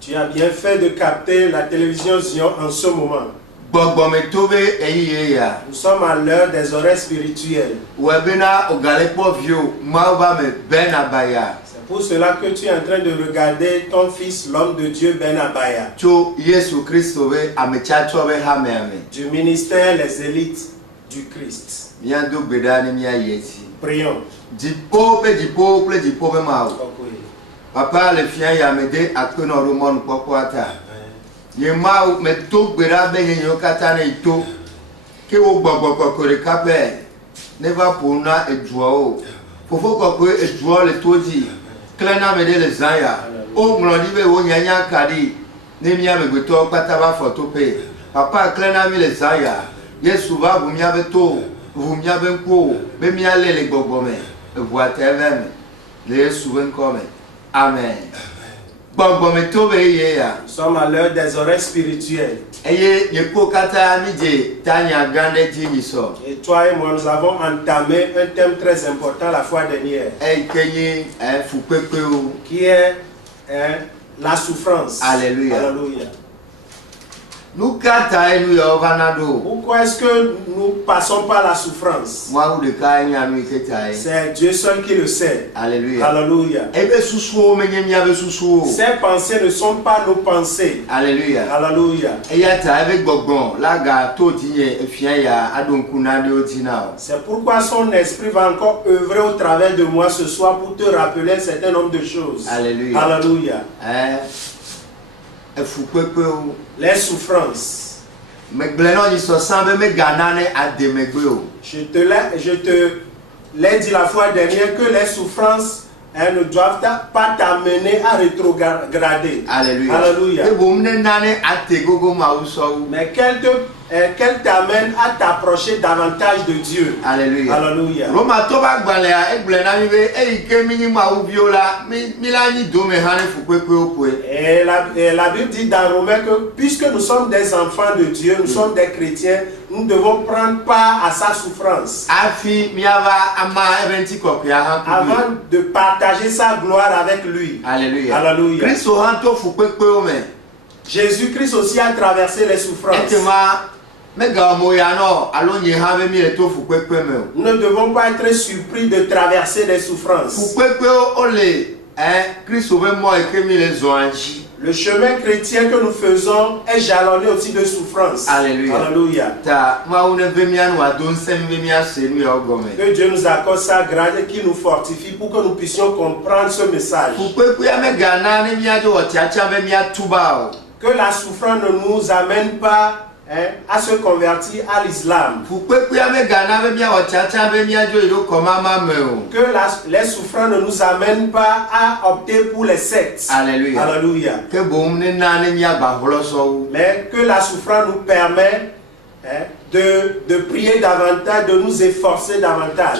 Tu as bien fait de capter la télévision Zion en ce moment. Nous sommes à l'heure des horaires spirituels. C'est pour cela que tu es en train de regarder ton fils, l'homme de Dieu Ben Abaya. Du ministère Les Élites du Christ. Prions. Papa, le fien y a m'aidé à que nos romans popoata. Yema ou me to gbera be yenyo katane ito. Ke wo gbogbo kokore kape. Never puna ejuo. Fofo kokore ejuo le tozi. Klena me de le zanya. O mlodi be wo nyanya kadi. Nemia me gbeto pataba photo pe. Papa klena mi le zanya. Yesu va vous mia beto. Vous mia benko. Be mi ale le gbogbo me. Voix TV. Le souvent comme Amen. Nous sommes à l'heure des horaires spirituels. Et toi et moi, nous avons entamé un thème très important la fois dernière. Qui est la souffrance. Alléluia. Alléluia. Pourquoi est-ce que nous passons par la souffrance? C'est Dieu seul qui le sait. Alléluia. Alléluia. Ces pensées ne sont pas nos pensées. Alléluia. Alléluia. C'est pourquoi son esprit va encore œuvrer au travers de moi ce soir pour te rappeler un certain nombre de choses. Alléluia. Alléluia. Les souffrances. Je te l'ai dit la fois dernière que les souffrances ne doivent pas t'amener à rétrograder. Alléluia. Alléluia. Mais qu'elle t'amène à t'approcher davantage de Dieu. Alléluia. Alléluia. Et la Bible dit dans Romains que puisque nous sommes des enfants de Dieu, nous sommes des chrétiens, nous devons prendre part à sa souffrance. Avant de partager sa gloire avec lui. Alléluia. Alléluia. Jésus-Christ aussi a traversé les souffrances. Nous ne devons pas être surpris de traverser les souffrances. Le chemin chrétien que nous faisons est jalonné aussi de souffrances. Alléluia. Alléluia. Que Dieu nous accorde sa grâce et qu'il nous fortifie pour que nous puissions comprendre ce message. Que la souffrance ne nous amène pas à se convertir à l'islam. Que les souffrances ne nous amènent pas à opter pour les sectes. Alléluia. Alléluia. Mais que la souffrance nous permet de prier davantage, de nous efforcer davantage.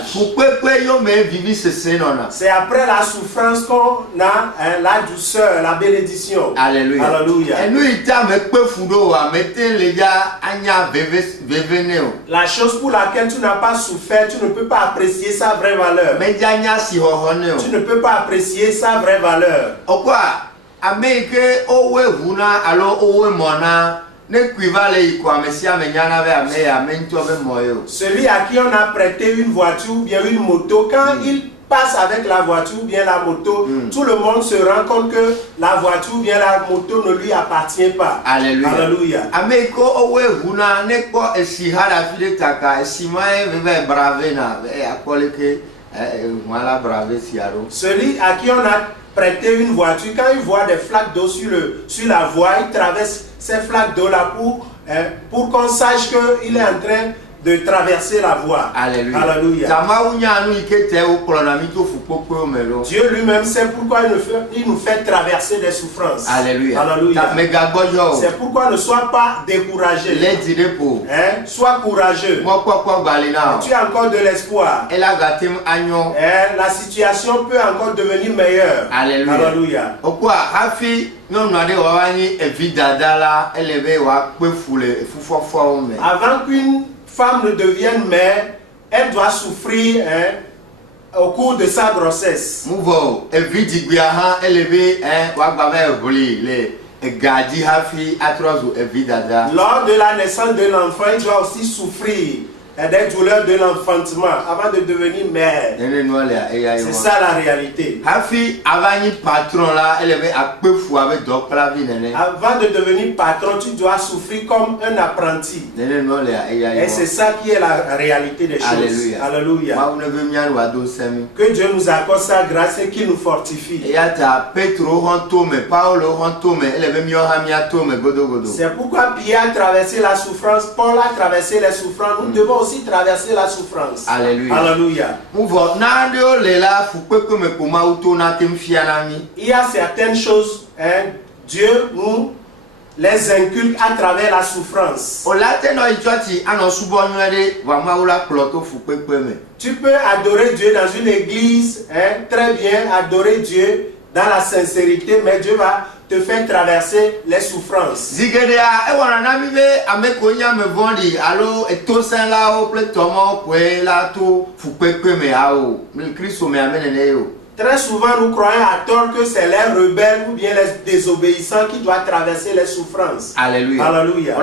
C'est après la souffrance qu'on a la douceur, la bénédiction. Alléluia. Alléluia. La chose pour laquelle tu n'as pas souffert, tu ne peux pas apprécier sa vraie valeur. Tu ne peux pas apprécier sa vraie valeur. Celui à qui on a prêté une voiture ou bien une moto, quand il passe avec la voiture ou bien la moto, tout le monde se rend compte que la voiture ou bien la moto ne lui appartient pas. Alléluia. Alléluia. Celui à qui on a prêté une voiture, quand il voit des flaques d'eau sur la voie, il traverse ces flaques d'eau là pour qu'on sache qu'il est en train de traverser la voie. Alléluia. Alléluia. Dieu lui-même sait pourquoi il nous fait traverser des souffrances. Alléluia. Alléluia. C'est pourquoi ne sois pas découragé. Sois courageux. Tu as encore de l'espoir. La situation peut encore devenir meilleure. Alléluia. Alléluia. Avant qu'une femme ne devienne mère, elle doit souffrir au cours de sa grossesse. Lors de la naissance de l'enfant, il doit aussi souffrir des douleurs de l'enfantement avant de devenir mère. C'est ça la réalité. Avant de devenir patron, tu dois souffrir comme un apprenti. Et c'est ça qui est la réalité des choses. Alléluia. Que Dieu nous accorde sa grâce et qu'il nous fortifie. C'est pourquoi Pierre a traversé la souffrance, Paul a traversé les souffrances. Nous devons aussi traverser la souffrance. Alléluia. Alléluia. Il y a certaines choses, Dieu nous les inculque à travers la souffrance. Tu peux adorer Dieu dans une église, très bien, adorer Dieu dans la sincérité, mais Dieu va te faire traverser les souffrances. Très souvent, nous croyons à tort que c'est les rebelles ou bien les désobéissants qui doivent traverser les souffrances. Alléluia. Alléluia.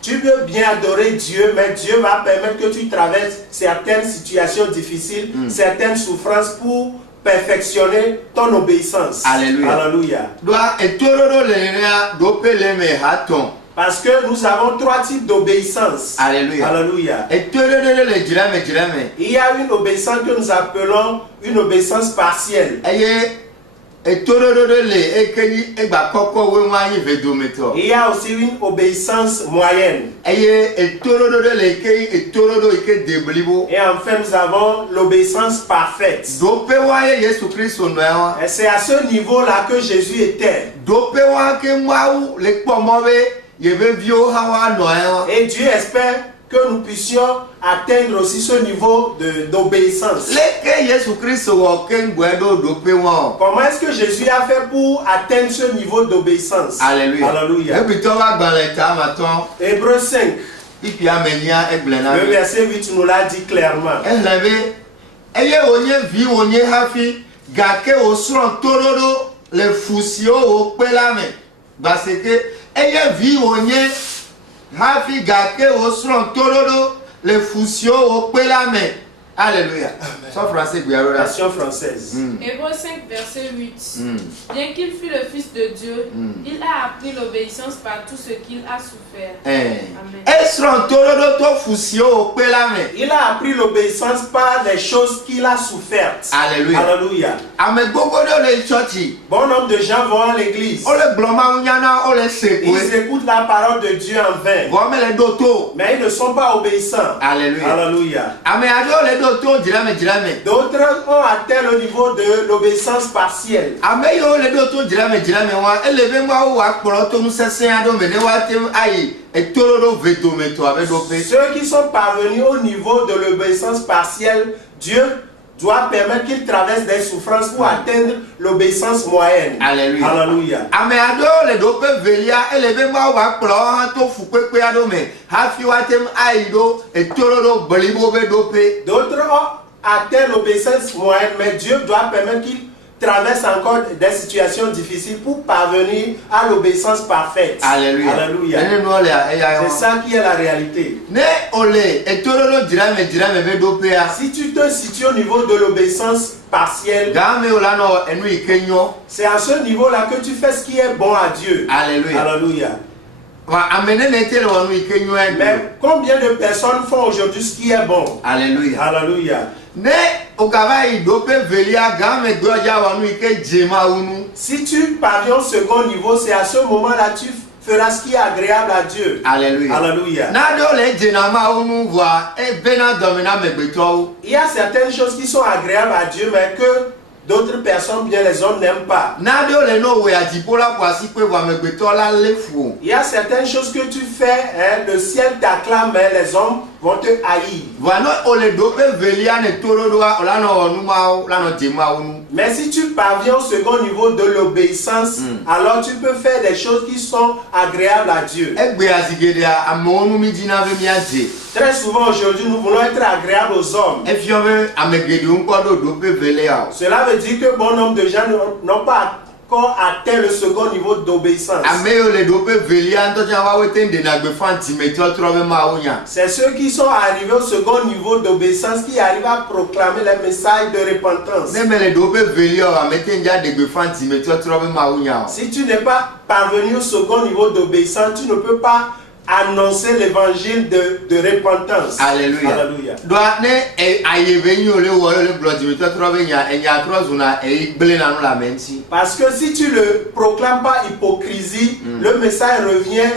Tu veux bien adorer Dieu, mais Dieu va permettre que tu traverses certaines situations difficiles, certaines souffrances pour perfectionner ton obéissance. Alléluia. Alléluia. Parce que nous avons trois types d'obéissance. Alléluia. Alléluia. Il y a une obéissance que nous appelons une obéissance partielle. Il y a aussi une obéissance moyenne. Et enfin, nous avons l'obéissance parfaite. Et c'est à ce niveau-là que Jésus était. Et Dieu espère que nous puissions atteindre aussi ce niveau d'obéissance. Comment est-ce que Jésus a fait pour atteindre ce niveau d'obéissance? Alléluia. Alléluia. Hébreux 5. Le verset 8 nous l'a dit clairement. Alléluia. Version française. Hébreux 5, verset 8. Bien qu'il fût le Fils de Dieu, il a appris l'obéissance par tout ce qu'il a souffert. Amen. Il a appris l'obéissance par les choses qu'il a souffertes. Alléluia. Alléluia. Bon nombre de gens vont à l'église. Ils écoutent la parole de Dieu en vain. Mais ils ne sont pas obéissants. Alléluia. Alléluia. D'autres ont atteint le niveau de l'obéissance partielle. Ceux qui sont parvenus au niveau de l'obéissance partielle, Dieu doit permettre qu'ils traversent des souffrances pour atteindre l'obéissance moyenne. Alléluia. Alléluia. D'autres ont atteint l'obéissance moyenne, mais Dieu doit permettre qu'ils traversent encore des situations difficiles pour parvenir à l'obéissance parfaite. Alléluia. Alléluia. C'est ça qui est la réalité. Si tu te situes au niveau de l'obéissance partielle, c'est à ce niveau-là que tu fais ce qui est bon à Dieu. Alléluia. Alléluia. Mais combien de personnes font aujourd'hui ce qui est bon? Alléluia. Alléluia. Si tu parviens au second niveau, c'est à ce moment-là que tu feras ce qui est agréable à Dieu. Alléluia. Alléluia. Il y a certaines choses qui sont agréables à Dieu, mais que d'autres personnes, bien les hommes, n'aiment pas. Il y a certaines choses que tu fais, le ciel t'acclame, mais les hommes vont te haïr. Mais si tu parviens au second niveau de l'obéissance, alors tu peux faire des choses qui sont agréables à Dieu. Très souvent aujourd'hui, nous voulons être agréables aux hommes. Cela veut dire que bon nombre de gens n'ont pas encore atteint le second niveau d'obéissance. C'est ceux qui sont arrivés au second niveau d'obéissance qui arrivent à proclamer les messages de repentance. Si tu n'es pas parvenu au second niveau d'obéissance, tu ne peux pas annoncer l'évangile de repentance. Alléluia. Alléluia. Parce que si tu ne proclames pas hypocrisie, le message revient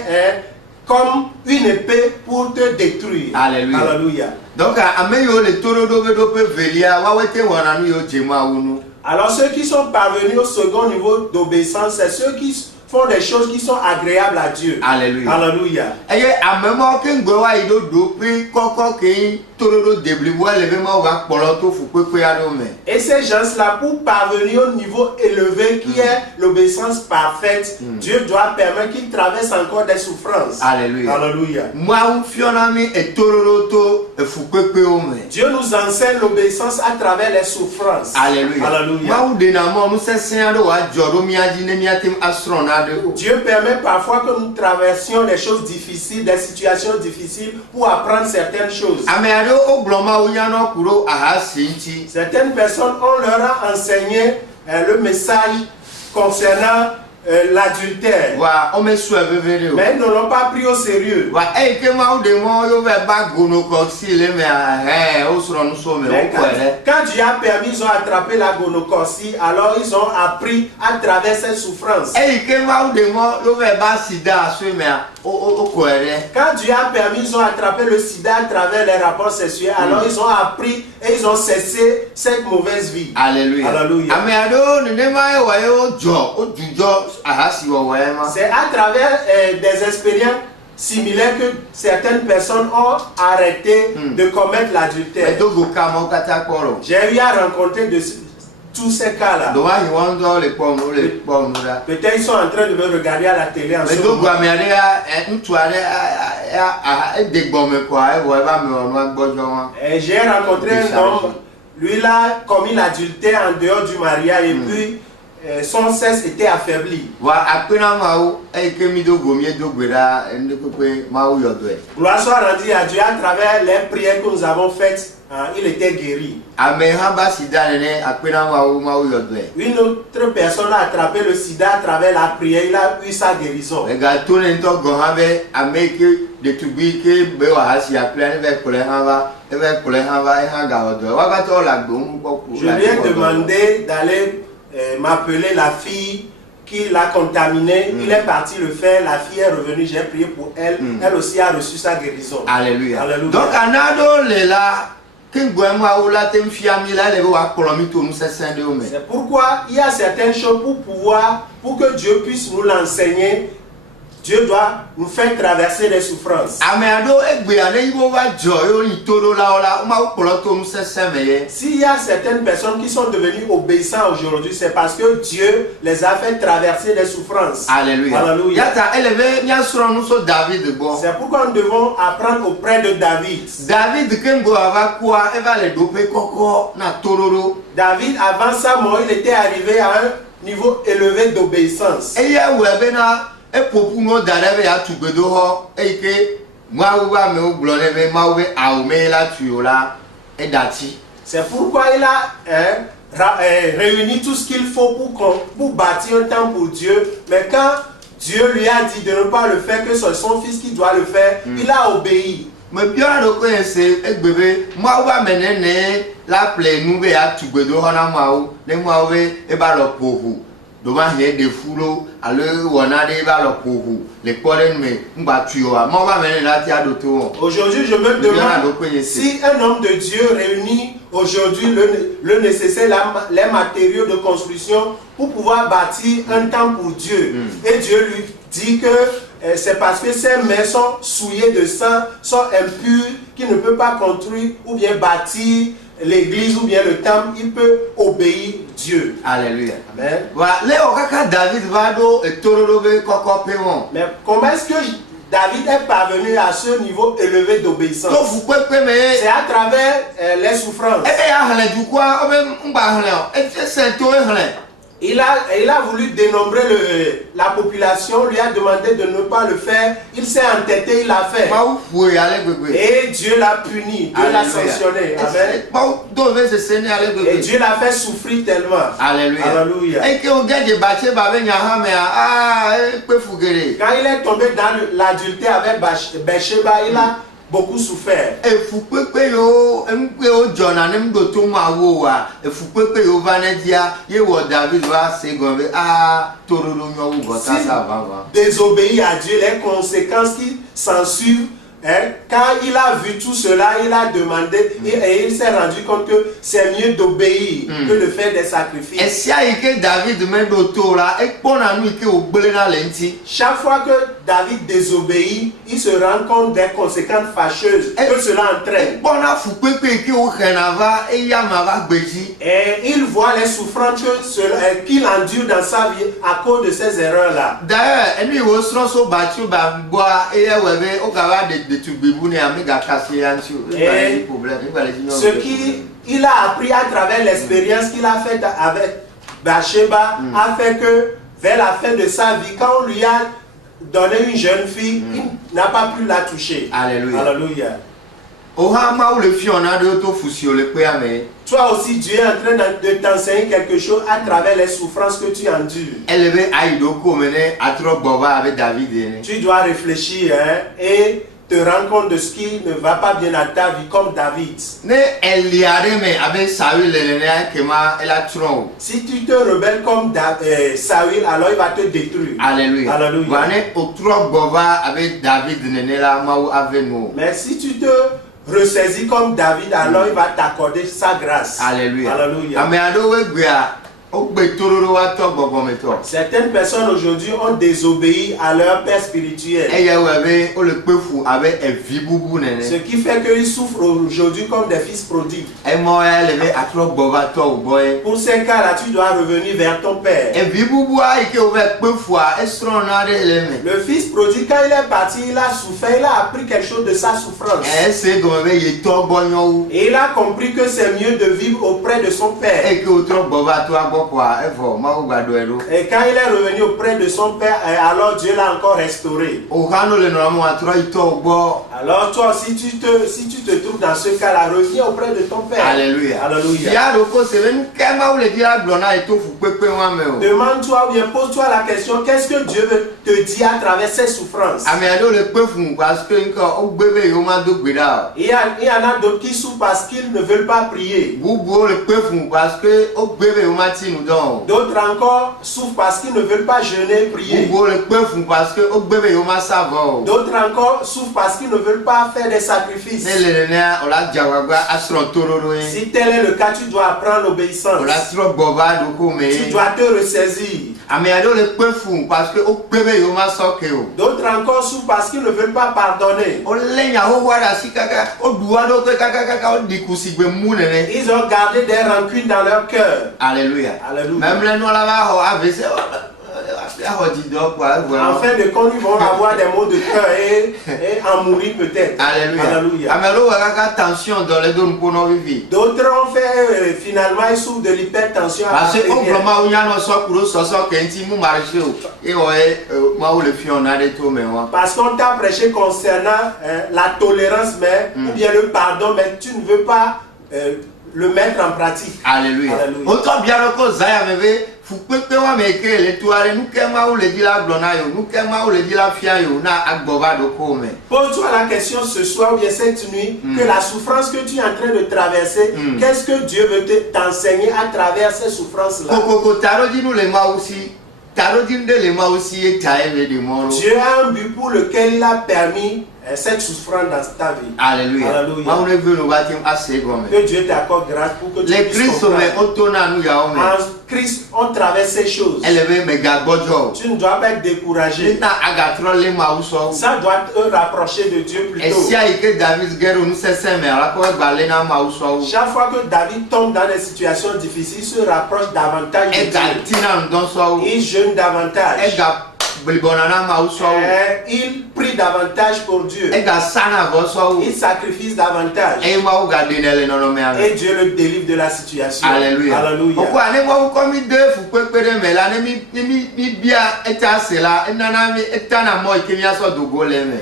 comme une épée pour te détruire. Alléluia. Alléluia. Donc, alors ceux qui sont parvenus au second niveau d'obéissance, c'est ceux qui font des choses qui sont agréables à Dieu. Alléluia. Alléluia. Et ces gens-là, pour parvenir au niveau élevé qui est l'obéissance parfaite, Dieu doit permettre qu'ils traversent encore des souffrances. Alléluia. Alléluia. Dieu nous enseigne l'obéissance à travers les souffrances. Alléluia. Alléluia. Dieu permet parfois que nous traversions des choses difficiles, des situations difficiles pour apprendre certaines choses. Certaines personnes, on leur a enseigné le message concernant l'adultère. Mais ils ne l'ont pas pris au sérieux. Quand Dieu a permis, ils ont attrapé la gonocorcie, alors ils ont appris à travers cette souffrance. Quand Dieu a permis, ils ont attrapé le sida à travers les rapports sexuels, alors ils ont appris et ils ont cessé cette mauvaise vie. Alléluia. Alléluia. C'est à travers des expériences similaires que certaines personnes ont arrêté de commettre l'adultère. J'ai eu à rencontrer tous ces cas-là. Peut-être ils sont en train de me regarder à la télé en ce moment. J'ai rencontré un homme, lui il a commis l'adultère en dehors du mariage et puis son sexe était affaibli. Gloire soit rendue à Dieu à travers les prières que nous avons faites. Il était guéri. Une autre personne a attrapé le sida à travers la prière, il a eu sa guérison. Je lui ai demandé d'aller m'appeler la fille qui l'a contaminé. Il est parti le faire, la fille est revenue, j'ai prié pour elle. Elle aussi a reçu sa guérison. Alléluia. Alléluia. Donc, c'est pourquoi il y a certaines choses pour que Dieu puisse nous l'enseigner. Dieu doit nous faire traverser les souffrances. S'il y a certaines personnes qui sont devenues obéissantes aujourd'hui, c'est parce que Dieu les a fait traverser les souffrances. Alléluia. Alléluia. C'est pourquoi nous devons apprendre auprès de David. David, avant sa mort, il était arrivé à un niveau élevé d'obéissance. C'est pourquoi il a réuni tout ce qu'il faut pour bâtir un temple pour Dieu. Mais quand Dieu lui a dit de ne pas le faire, que c'est son fils qui doit le faire, il a obéi. Aujourd'hui, je me demande si un homme de Dieu réunit aujourd'hui le nécessaire, les matériaux de construction pour pouvoir bâtir un temple pour Dieu. Et Dieu lui dit que c'est parce que ses mains sont souillées de sang, sont impures, qu'il ne peut pas construire ou bien bâtir l'église ou bien le temple, il peut obéir Dieu. Alléluia. Amen. Mais comment est-ce que David est parvenu à ce niveau élevé d'obéissance? C'est à travers les souffrances. Il a voulu dénombrer la population, lui a demandé de ne pas le faire. Il s'est entêté, il l'a fait. Et Dieu l'a puni, Dieu l'a sanctionné. Amen. Et Dieu l'a fait souffrir tellement. Alléluia. Alléluia. Quand il est tombé dans l'adultère avec Bathsheba, il a beaucoup souffert. Désobéir à Dieu, les conséquences qui s'ensuivent. Quand il a vu tout cela, il a demandé et il s'est rendu compte que c'est mieux d'obéir que de faire des sacrifices. Chaque fois que David désobéit, il se rend compte des conséquences fâcheuses que cela entraîne. Et il voit les souffrances qu'il endure dans sa vie à cause de ces erreurs-là. Ce qu'il a appris à travers l'expérience qu'il a faite avec Bathsheba a fait que vers la fin de sa vie, quand on lui a donné une jeune fille, il n'a pas pu la toucher. Alléluia. Alléluia. Toi aussi, Dieu est en train de t'enseigner quelque chose à travers les souffrances que tu endures. Tu dois réfléchir et te rendre compte de ce qui ne va pas bien à ta vie, comme David. Si tu te rebelles comme Saül, alors il va te détruire. Alléluia. Alléluia. Mais si tu te ressaisis comme David, alors il va t'accorder sa grâce. Alléluia. Alléluia. Certaines personnes aujourd'hui ont désobéi à leur père spirituel. Ce qui fait qu'ils souffrent aujourd'hui comme des fils prodigues. Pour ces cas-là, tu dois revenir vers ton père. Le fils prodigue, quand il est parti, il a souffert, il a appris quelque chose de sa souffrance. Et il a compris que c'est mieux de vivre auprès de son père. Et quand il est revenu auprès de son père, alors Dieu l'a encore restauré. Alors toi, si tu te trouves dans ce cas-là, reviens auprès de ton père. Alléluia. Alléluia. Demande-toi ou bien pose-toi la question, qu'est-ce que Dieu veut te dire à travers ces souffrances? Il y en a d'autres qui souffrent parce qu'ils ne veulent pas prier. D'autres encore souffrent parce qu'ils ne veulent pas jeûner, prier. D'autres encore souffrent parce qu'ils ne veulent pas faire des sacrifices. Si tel est le cas, tu dois apprendre l'obéissance. Tu dois te ressaisir. D'autres encore souffrent parce qu'ils ne veulent pas pardonner. Ils ont gardé des rancunes dans leur cœur. Alléluia. Alléluia. En fin de compte, ils vont avoir des maux de cœur et en mourir peut-être. Alléluia. D'autres ont fait finalement, ils souffrent de l'hypertension. Parce qu'on t'a prêché concernant la tolérance, mais ou bien le pardon, mais tu ne veux pas le mettre en pratique. Alléluia. Pose-toi la question ce soir ou bien cette nuit, que la souffrance que tu es en train de traverser, qu'est-ce que Dieu veut t'enseigner à travers ces souffrances-là? Dieu a un but pour lequel il a permis cette souffrance dans ta vie. Alléluia. Que Dieu t'accorde grâce pour que tu puisses comprendre. En Christ, on traverse ces choses. Tu ne dois pas être découragé. Ça doit te rapprocher de Dieu plutôt. Chaque fois que David tombe dans des situations difficiles, il se rapproche davantage de Dieu. Il jeûne davantage. Il prie davantage pour Dieu. Il sacrifie davantage. Et Dieu le délivre de la situation. Alléluia. Alléluia.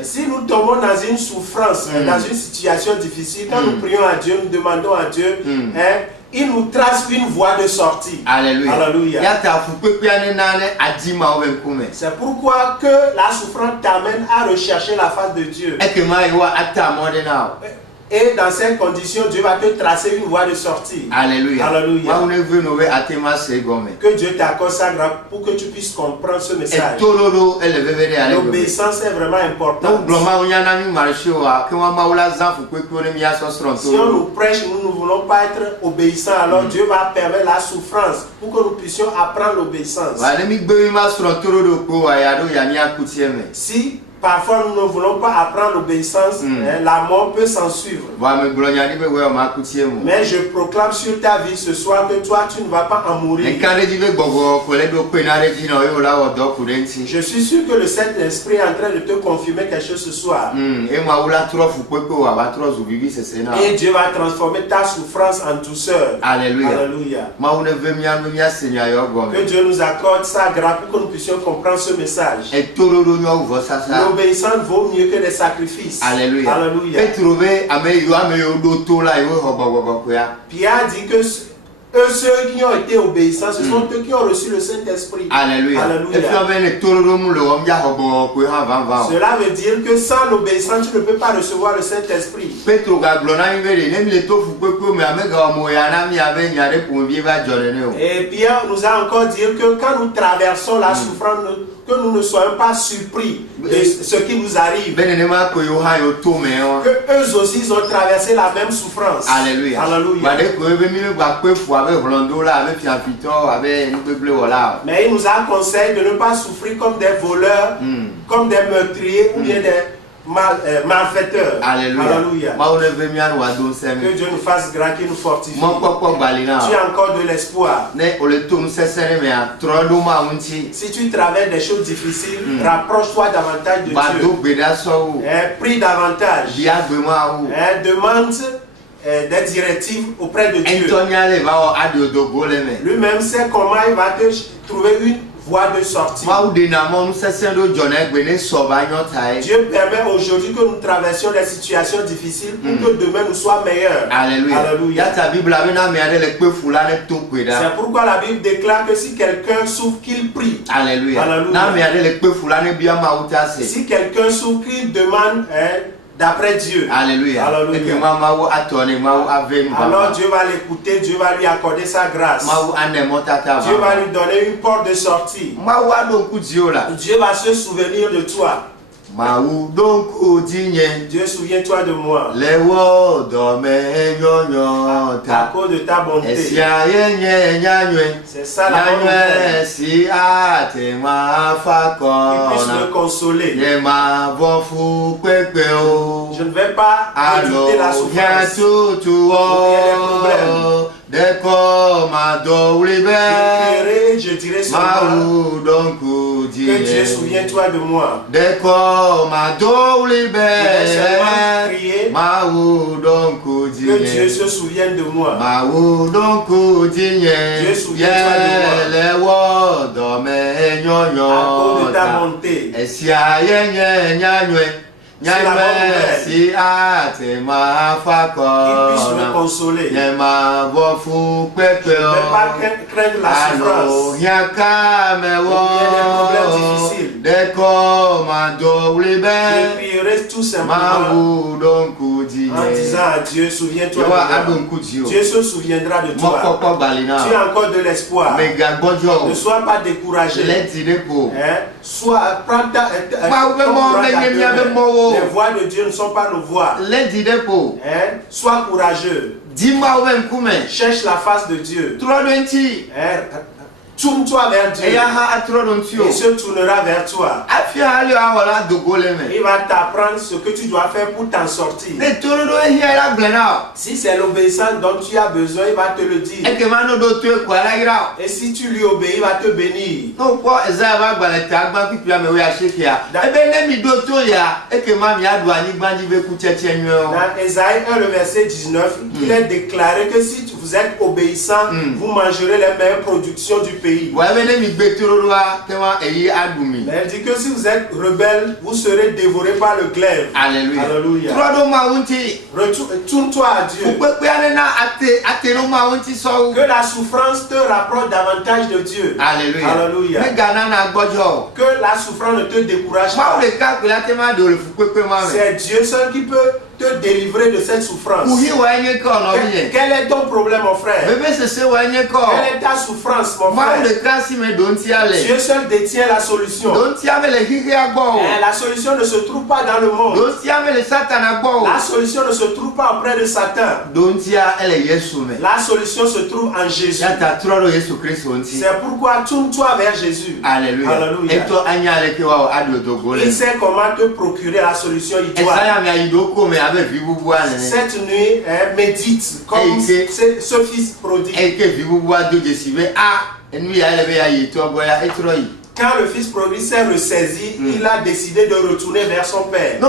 Si nous tombons dans une souffrance, dans une situation difficile, quand nous prions à Dieu, nous demandons à Dieu, il nous trace une voie de sortie. Alléluia. Alléluia. C'est pourquoi que la souffrance t'amène à rechercher la face de Dieu. Et dans ces conditions, Dieu va te tracer une voie de sortie. Alléluia. Alléluia. Que Dieu t'accorde sa grâce pour que tu puisses comprendre ce message. L'obéissance est vraiment importante. Si on nous prêche, nous ne voulons pas être obéissants, alors Dieu va permettre la souffrance pour que nous puissions apprendre l'obéissance. Si parfois nous ne voulons pas apprendre l'obéissance, la mort peut s'en suivre. Mais je proclame sur ta vie ce soir que toi tu ne vas pas en mourir. Je suis sûr que le Saint-Esprit est en train de te confirmer quelque chose ce soir. Et Dieu va transformer ta souffrance en douceur. Alléluia. Alléluia. Que Dieu nous accorde sa grâce pour que nous puissions comprendre ce message. L'obéissance vaut mieux que les sacrifices. Alléluia. Alléluia. Pierre dit que ceux qui ont été obéissants, ce sont eux qui ont reçu le Saint-Esprit. Alléluia. Alléluia. Cela veut dire que sans l'obéissance, tu ne peux pas recevoir le Saint-Esprit. Et Pierre nous a encore dit que quand nous traversons la souffrance, que nous ne soyons pas surpris de ce qui nous arrive. Que eux aussi ils ont traversé la même souffrance. Alléluia. Alléluia. Mais il nous a conseillé de ne pas souffrir comme des voleurs, comme des meurtriers ou bien des malfaiteurs. Alléluia. Alléluia. Que Dieu nous fasse grâce, qu'il nous fortifie. Tu as encore de l'espoir. Si tu traverses des choses difficiles, rapproche-toi davantage de Dieu. Prie davantage. Demande des directives auprès de Dieu. Lui-même sait comment il va te trouver une voie de sortie. Dieu permet aujourd'hui que nous traversions des situations difficiles pour que demain nous soient meilleurs. Alléluia. Alléluia. C'est pourquoi la Bible déclare que si quelqu'un souffre, qu'il prie. Alléluia. Alléluia. Si quelqu'un souffre, qu'il demande d'après Dieu. Alléluia. Alléluia. Alors Dieu va l'écouter, Dieu va lui accorder sa grâce. Dieu va lui donner une porte de sortie. Dieu va se souvenir de toi. Dieu, souviens-toi de moi. À cause de ta bonté. C'est ça la bonne nouvelle. Qu'il puisse me consoler. Je ne vais pas éviter la souffrance. Je dirai seulement que Dieu, souviens-toi de moi. Je vais seulement prier que Dieu se souvienne de moi. Dieu, souviens-toi de moi. À cause de ta bonté. C'est la bonne nouvelle. Qu'il puisse me consoler. Je ne vais pas craindre la souffrance. Ou bien des problèmes difficiles. Je prierai tout simplement en disant à Dieu, souviens-toi de moi. Dieu se souviendra de toi. Tu as encore de l'espoir. Ne sois pas découragé. Prends les voix de Dieu ne sont pas nos voix. Sois courageux. Cherche la face de Dieu. Tourne-toi vers Dieu. Il se tournera vers toi. Il va t'apprendre ce que tu dois faire pour t'en sortir. Si c'est l'obéissance dont tu as besoin, il va te le dire. Et si tu lui obéis, il va te bénir. Dans Ésaïe 1, le verset 19, il est déclaré que si vous êtes obéissant, vous mangerez les meilleures productions du pays. Mais elle dit que si vous êtes rebelle, vous serez dévoré par le glaive. Alléluia. Alléluia. Tourne-toi à Dieu. Que la souffrance te rapproche davantage de Dieu. Alléluia. Alléluia. Que la souffrance ne te décourage pas. C'est Dieu seul qui peut te délivrer de cette souffrance. Quel est ton problème, mon frère? Quelle est ta souffrance, mon frère? Dieu seul détient la solution. La solution ne se trouve pas dans le monde. La solution ne se trouve pas auprès de Satan. La solution se trouve en Jésus. C'est pourquoi tourne-toi vers Jésus. Alléluia. Alléluia. Il sait comment te procurer la solution idoine. Cette nuit, médite comme ce fils prodigue. Quand le fils prodigue s'est ressaisi, il a décidé de retourner vers son père.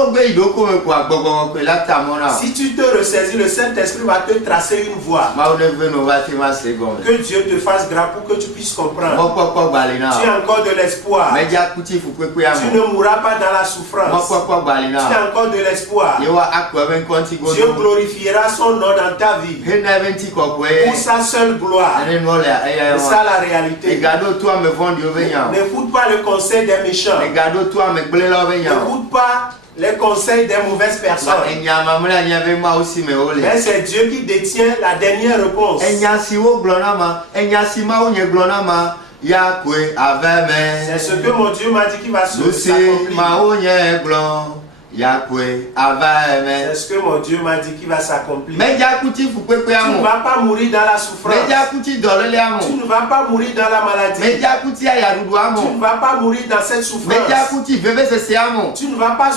Si tu te ressaisis, le Saint-Esprit va te tracer une voie. Que Dieu te fasse grâce pour que tu puisses comprendre. Tu as encore de l'espoir. Tu ne mourras pas dans la souffrance. Tu as encore de l'espoir. Dieu glorifiera son nom dans ta vie. Pour sa seule gloire. C'est ça la réalité. N'écoute pas le conseil des méchants. N'écoute pas les conseils des mauvaises personnes. Mais c'est Dieu qui détient la dernière réponse. C'est ce que mon Dieu m'a dit qui va s'accomplir. C'est ce que mon Dieu m'a dit qui va s'accomplir. Tu ne vas pas mourir dans la souffrance. Tu ne vas pas mourir dans la maladie. Tu ne vas pas mourir dans cette souffrance. Tu ne vas pas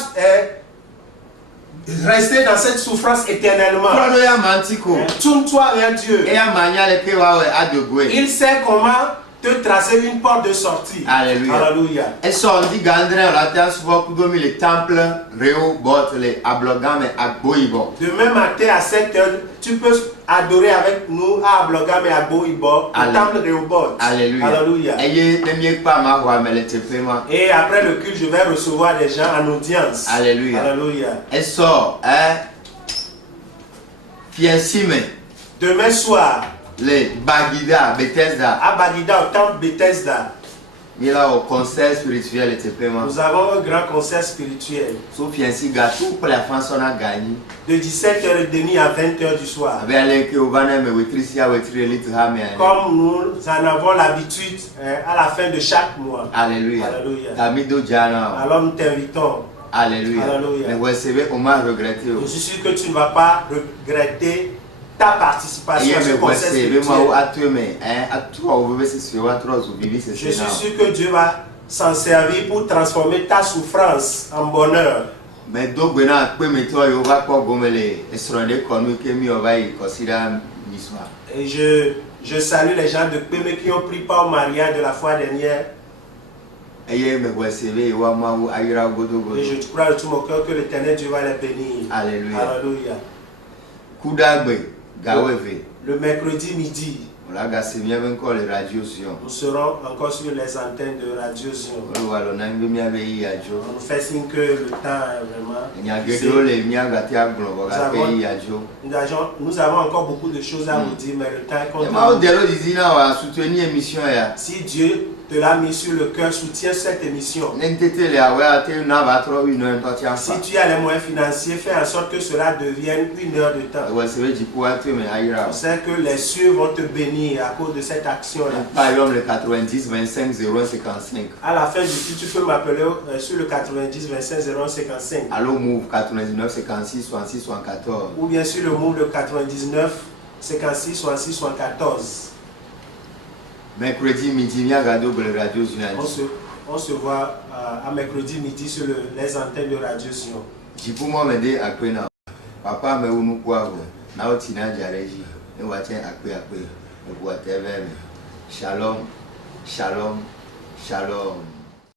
rester dans cette souffrance éternellement. Tourne-toi vers Dieu. Il sait comment te tracer une porte de sortie. Alléluia. Alléluia. Demain matin à 7h, tu peux adorer avec nous à Ablogam et à Boibo, au temple Rehoboth. Alléluia. Alléluia. Et après le culte, je vais recevoir des gens en audience. Alléluia. Alléluia. Demain soir, les Bagida, Bethesda. À Bagida, au temple Bethesda. Il y a un concert spirituel. Nous avons un grand concert spirituel. De 17h30 à 20h du soir. Comme nous en avons l'habitude à la fin de chaque mois. Alléluia. Alléluia. Alors nous t'invitons. Alléluia. Alléluia. Je suis sûr que tu ne vas pas regretter ta participation à ce concert spirituel. Je suis sûr que Dieu va s'en servir pour transformer ta souffrance en bonheur. Et je salue les gens de Peme qui ont pris part au mariage de la fois dernière. Et je crois de tout mon cœur que l'Éternel Dieu va les bénir. Alléluia. Alléluia. Le mercredi midi, nous serons encore sur les antennes de Radio Zion. On nous fait signe que le temps est vraiment... Nous avons encore beaucoup de choses à vous dire, mais le temps est compté. Si Dieu te l'a mis sur le cœur, soutiens cette émission. Si tu as les moyens financiers, fais en sorte que cela devienne 1 heure de temps. Tu sais que les cieux vont te bénir à cause de cette action-là. Par exemple, le 90 25 055. À la fin du film, tu peux m'appeler sur le 90 25 055. Allô, Move 99 56 66 74. Ou bien sur le Move de 99 56 66 74. Mercredi midi, il y a radio on se voit à mercredi midi sur les antennes de Radio Sion. Je peux m'aider à quoi? Papa me ou nous quoi? Now tina jareji. Et watch à quoi? Shalom, shalom, shalom.